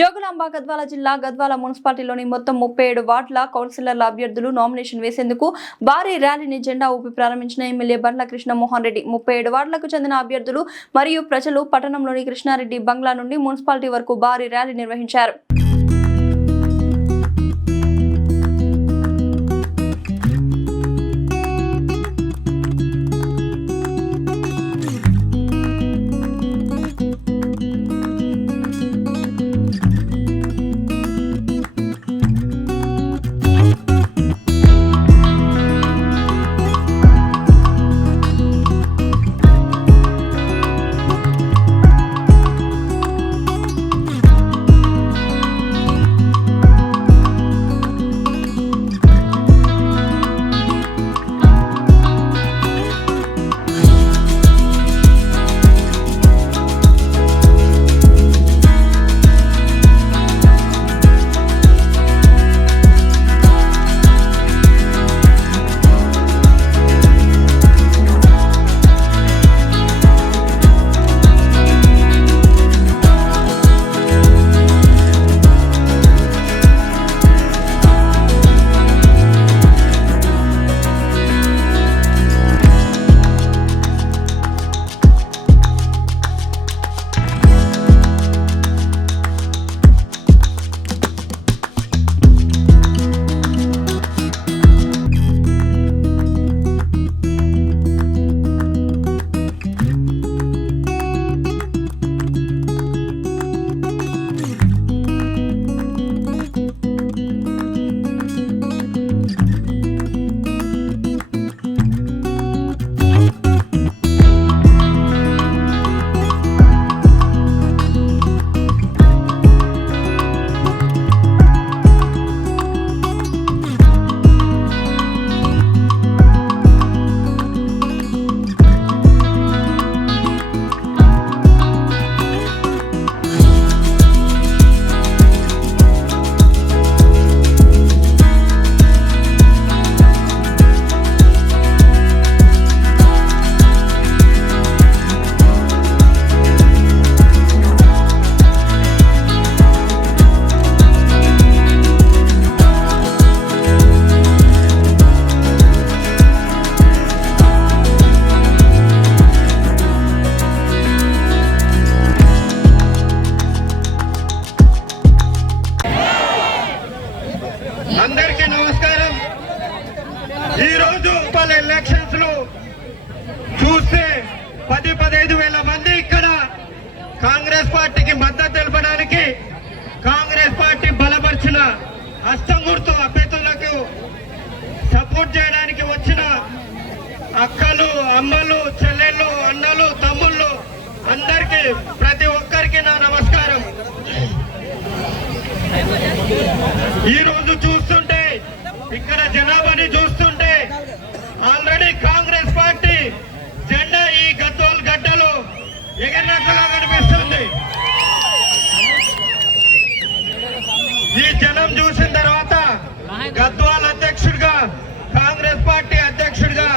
జోగులాంబ గద్వాల జిల్లా గద్వాల మున్సిపాలిటీలోని మొత్తం 37 వార్డుల కౌన్సిలర్ల అభ్యర్థులు నామినేషన్ వేసేందుకు భారీ ర్యాలీని జెండా ఊపి ప్రారంభించిన ఎమ్మెల్యే బండ్ల కృష్ణమోహన్ రెడ్డి 37 వార్డులకు చెందిన అభ్యర్థులు మరియు ప్రజలు పట్టణంలోని కృష్ణారెడ్డి బంగ్లా నుండి మున్సిపాలిటీ వరకు భారీ ర్యాలీ నిర్వహించారు. అందరికీ నమస్కారం. ఈరోజు ఎలక్షన్స్ లో చూస్తే 10-15 వేల మంది ఇక్కడ కాంగ్రెస్ పార్టీకి మద్దతు తెలపడానికి కాంగ్రెస్ పార్టీ బలపరిచిన హస్తం గుర్తు అభ్యర్థులకు సపోర్ట్ చేయడానికి వచ్చిన అక్కలు, అమ్మలు, చెల్లెళ్ళు, అన్నలు, తమ్ముళ్ళు అందరికీ ప్రతి ఒక్కరికి నా నమస్కారం. ఈ రోజు చూస్తుంటే ఇక్కడ జనాభాని చూస్తుంటే ఆల్రెడీ కాంగ్రెస్ పార్టీ జెండా ఈ గద్వాల్ గడ్డలో ఎగిరినట్లుగా కనిపిస్తుంది. ఈ జనం చూసిన తర్వాత గద్వాల్ అధ్యక్షుడిగా, కాంగ్రెస్ పార్టీ అధ్యక్షుడిగా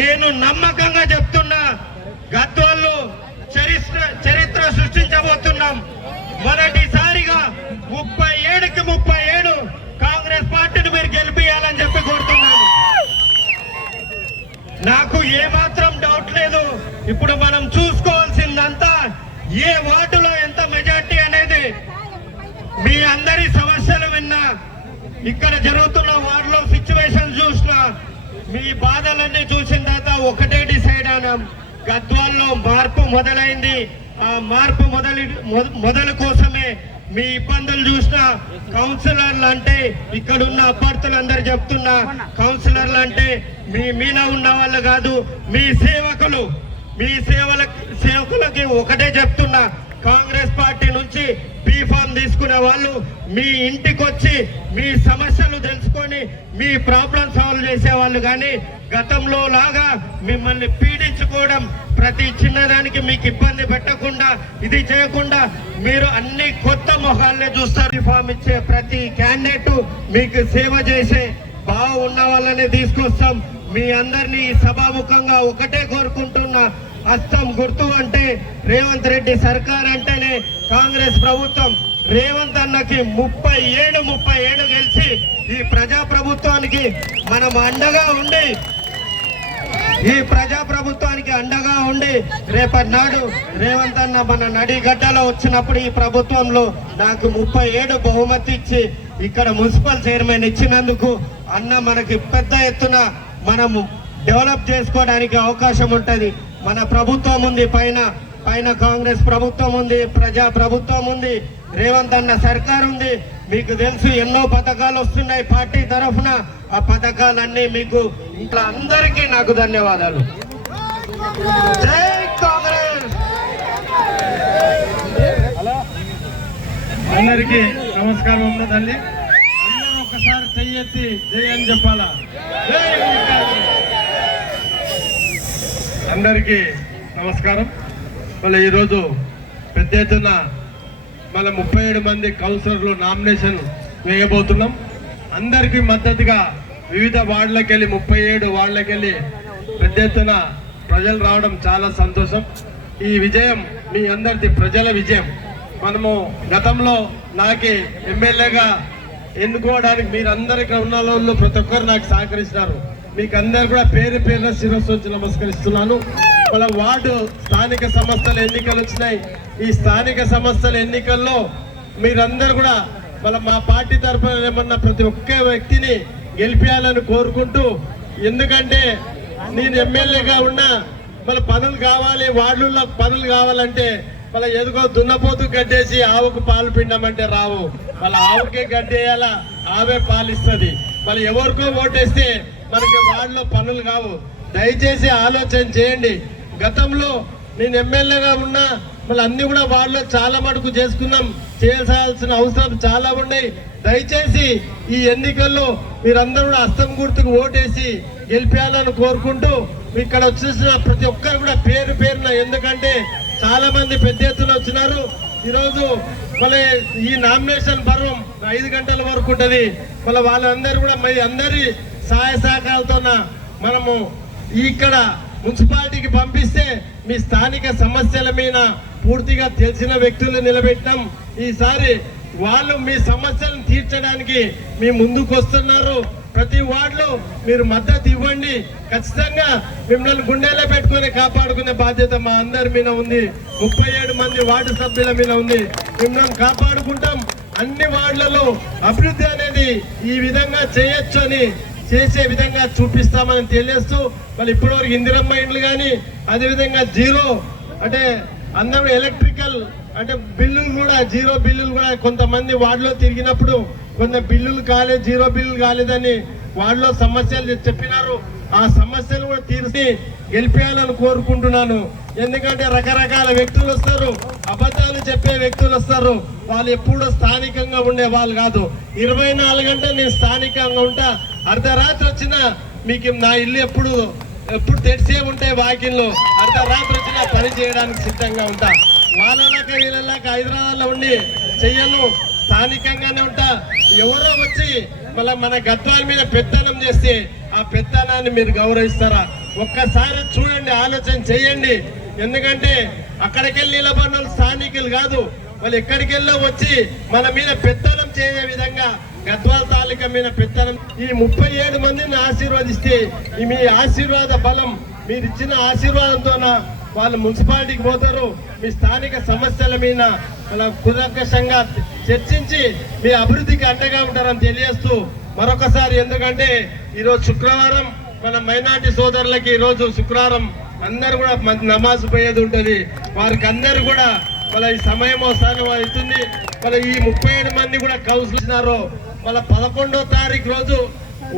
నేను నమ్మకంగా చెప్తున్నా, గద్వాల్లో చరిత్ర సృష్టించబోతున్నాం. మొదటిసారిగా 37కి 37 కాంగ్రెస్ పార్టీని మీరు గెలిపియాలని చెప్పి కోరుతున్నాను. నాకు ఏమాత్రం డౌట్ లేదు. ఇప్పుడు మనం చూసుకోవాల్సిందంతా ఏ వార్డులో ఎంత మెజార్టీ అనేది. మీ అందరి సమస్యలు విన్నా, ఇక్కడ జరుగుతున్న వార్డులో సిచ్యువేషన్ చూసినా, మీ బాధలన్నీ చూసిన తర్వాత ఒకటే డిసైడ్ అయినాం, గద్వాల్లో మార్పు మొదలైంది. ఆ మార్పు మొదలు కోసమే మీ ఇబ్బందులు చూసిన కౌన్సిలర్లు అంటే ఇక్కడున్న అభ్యర్థులందరూ చెప్తున్నా, కౌన్సిలర్లు అంటే మీలో ఉన్న వాళ్ళు కాదు, మీ సేవకులు. మీ సేవకులకి ఒకటే చెప్తున్నా, కాంగ్రెస్ పార్టీ నుంచి బీఫామ్ తీసుకునే వాళ్ళు మీ ఇంటికి వచ్చి మీ సమస్యలు తెలుసుకొని మీ ప్రాబ్లం సాల్వ్ చేసేవాళ్ళు, కానీ గతంలో లాగా మిమ్మల్ని పీడించుకోవడం, ప్రతి చిన్నదానికి మీకు ఇబ్బంది పెట్టకుండా, ఇది చేయకుండా మీరు అన్ని కొత్త మొహాలనే చూస్తారు. బీఫామ్ ఇచ్చే ప్రతి క్యాండిడేట్ మీకు సేవ చేసే బాగా ఉన్న వాళ్ళనే తీసుకొస్తాం. మీ అందరినీ సభాముఖంగా ఒకటే కోరుకుంటున్నా, హస్తం గుర్తు అంటే రేవంత్ రెడ్డి సర్కార్ అంటేనే కాంగ్రెస్ ప్రభుత్వం. రేవంత్ అన్నకి 37 గెలిచి ఈ ప్రజా ప్రభుత్వానికి మనం అండగా ఉండి రేపటి నాడు రేవంత్ అన్న మన నడిగడ్డలో వచ్చినప్పుడు ఈ ప్రభుత్వంలో నాకు 37 బహుమతి ఇచ్చి ఇక్కడ మున్సిపల్ చైర్మన్ ఇచ్చినందుకు అన్న మనకి పెద్ద ఎత్తున మనము డెవలప్ చేసుకోవడానికి అవకాశం ఉంటుంది. మన ప్రభుత్వం ఉంది, పైన కాంగ్రెస్ ప్రభుత్వం ఉంది, ప్రజా ప్రభుత్వం ఉంది, రేవంత్ అన్న సర్కార్ ఉంది. మీకు తెలుసు ఎన్నో పథకాలు వస్తున్నాయి పార్టీ తరఫున. ఆ పథకాలన్నీ మీకు ఇట్లా అందరికీ నాకు ధన్యవాదాలు. జై కాంగ్రెస్. అందరికీ నమస్కారం అమ్మ తల్లి. అందరూ ఒకసారి చెయ్యెత్తి జై అని చెప్పాలా. జై కాంగ్రెస్. అందరికీ నమస్కారం. మళ్ళీ ఈరోజు పెద్ద ఎత్తున మన 37 మంది కౌన్సిలర్లు నామినేషన్ వేయబోతున్నాం. అందరికీ మద్దతుగా వివిధ వార్డులకెళ్ళి 37 వార్డులకెళ్ళి పెద్ద ఎత్తున ప్రజలు రావడం చాలా సంతోషం. ఈ విజయం మీ అందరిది ప్రజల విజయం. మనము గతంలో నాకి ఎమ్మెల్యేగా ఎన్నుకోవడానికి మీరందరూ ఇక్కడ ఉన్న వాళ్ళు ప్రతి ఒక్కరు నాకు సహకరిస్తున్నారు. మీకు అందరు కూడా పేరు పేరున శిరస్సు వచ్చి నమస్కరిస్తున్నాను. మన వార్డు స్థానిక సంస్థల ఎన్నికలు వచ్చినాయి. ఈ స్థానిక సంస్థల ఎన్నికల్లో మీరందరూ కూడా మా పార్టీ తరఫున ఏమన్నా ప్రతి ఒక్క వ్యక్తిని గెలిపించాలని కోరుకుంటూ, ఎందుకంటే నేను ఎమ్మెల్యేగా ఉన్నా పనులు కావాలి, వార్డుల్లో పనులు కావాలంటే ఎదుగో దున్నపోతు గడ్డేసి ఆవుకు పాలు పిండమంటే రావు. ఆవుకే గడ్డేయాలా, ఆవే పాలిస్తుంది. ఎవరికో ఓటేస్తే మనకి వార్డులో పనులు కావు. దయచేసి ఆలోచన చేయండి. గతంలో నేను ఎమ్మెల్యేగా ఉన్నా అన్ని కూడా వార్డులో చాలా మటుకు చేసుకున్నాం. చేయాల్సిన అవసరం చాలా ఉన్నాయి. దయచేసి ఈ ఎన్నికల్లో మీరందరూ కూడా హస్తం గుర్తుకు ఓటేసి గెలిపేయాలని కోరుకుంటూ, ఇక్కడ వచ్చేసిన ప్రతి ఒక్కరు కూడా పేరు పేరున, ఎందుకంటే చాలా మంది పెద్ద ఎత్తున వచ్చినారు. ఈరోజు ఈ నామినేషన్ పర్వం 5 గంటల వరకు ఉంటుంది. వాళ్ళందరూ కూడా అందరి సహాయ సహకారాలతో మనము ఇక్కడ మున్సిపాలిటీకి పంపిస్తే మీ స్థానిక సమస్యల మీద పూర్తిగా తెలిసిన వ్యక్తులు నిలబెట్టాం. ఈసారి వాళ్ళు మీ సమస్యలను తీర్చడానికి మీ ముందుకు వస్తున్నారు. ప్రతి వార్డులో మీరు మద్దతు ఇవ్వండి. ఖచ్చితంగా మిమ్మల్ని గుండెలో పెట్టుకుని కాపాడుకునే బాధ్యత మా అందరి మీద ఉంది. 37 మంది వార్డు సభ్యుల మీద ఉంది. మిమ్మల్ని కాపాడుకుంటాం. అన్ని వార్డులలో అభివృద్ధి అనేది ఈ విధంగా చేయొచ్చు అని చేసే విధంగా చూపిస్తామని తెలియస్తూ, ఇప్పటివరకు ఇందిరమ్మ ఇండ్లు కానీ, అదేవిధంగా జీరో అంటే అందరూ ఎలక్ట్రికల్ అంటే బిల్లులు కూడా, జీరో బిల్లులు కూడా కొంతమంది వార్డులో తిరిగినప్పుడు కొంత బిల్లులు కాలేదు, జీరో బిల్లులు కాలేదని వార్డులో సమస్యలు చెప్పినారు. ఆ సమస్యలు కూడా తీర్చి గెలిపేయాలని కోరుకుంటున్నాను. ఎందుకంటే రకరకాల వ్యక్తులు వస్తారు, అబద్ధాలు చెప్పే వ్యక్తులు వస్తారు. వాళ్ళు ఎప్పుడూ స్థానికంగా ఉండే వాళ్ళు కాదు. 24 గంటలు నేను స్థానికంగా ఉంటా. అర్ధరాత్రి వచ్చినా మీకు నా ఇల్లు ఎప్పుడు తెరిచే ఉంటాయి. వాకిల్లో అర్ధరాత్రి వచ్చినా పని చేయడానికి సిద్ధంగా ఉంటా. వాళ్ళలాగా వీళ్ళలాగా హైదరాబాద్లో ఉండి చెయ్యను, స్థానికంగానే ఉంటా. ఎవరో వచ్చి మన గద్వాల మీద పెత్తనం చేస్తే ఆ పెత్తనాన్ని మీరు గౌరవిస్తారా? ఒక్కసారి చూడండి, ఆలోచన చేయండి. ఎందుకంటే అక్కడికెళ్ళి నిలబడిన స్థానికులు కాదు, ఎక్కడికి వెళ్ళో వచ్చి మన మీద పెత్తనం చేయే విధంగా గద్వాల తాలూకా మీద పెత్తనం. ఈ 37 మందిని ఆశీర్వదిస్తే మీ ఆశీర్వాద బలం, మీరు ఇచ్చిన ఆశీర్వాదంతో వాళ్ళు మున్సిపాలిటీకి పోతారు. మీ స్థానిక సమస్యల మీద కులంకషంగా చర్చించి మీ అభివృద్ధికి అండగా ఉంటారని తెలియజేస్తూ మరొకసారి, ఎందుకంటే ఈరోజు శుక్రవారం మన మైనార్టీ సోదరులకి ఈరోజు శుక్రవారం అందరు కూడా నమాజ్ పోయేది ఉంటుంది. వారికి అందరు కూడా ఈ సమయం వస్తాను అవుతుంది. ఈ 37 మంది కూడా కౌన్సిల్ ఇచ్చినారు. 11వ తారీఖు రోజు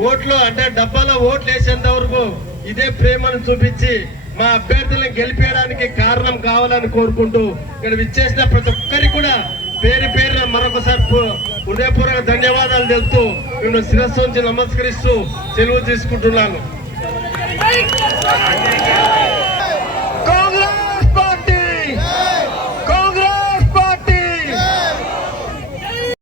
ఓట్లు అంటే డబ్బాలో ఓట్లు వేసేంత వరకు ఇదే ప్రేమను చూపించి మా అభ్యర్థులను గెలిపేయడానికి కారణం కావాలని కోరుకుంటూ, ఇక్కడ విచ్చేసిన ప్రతి ఒక్కరికి కూడా పేరు పేరున మరొకసారి హృదయపూర్వక ధన్యవాదాలు తెలుపుతూ నేను శిరస్సు నుంచి నమస్కరిస్తూ సెలవు తీసుకుంటున్నాను.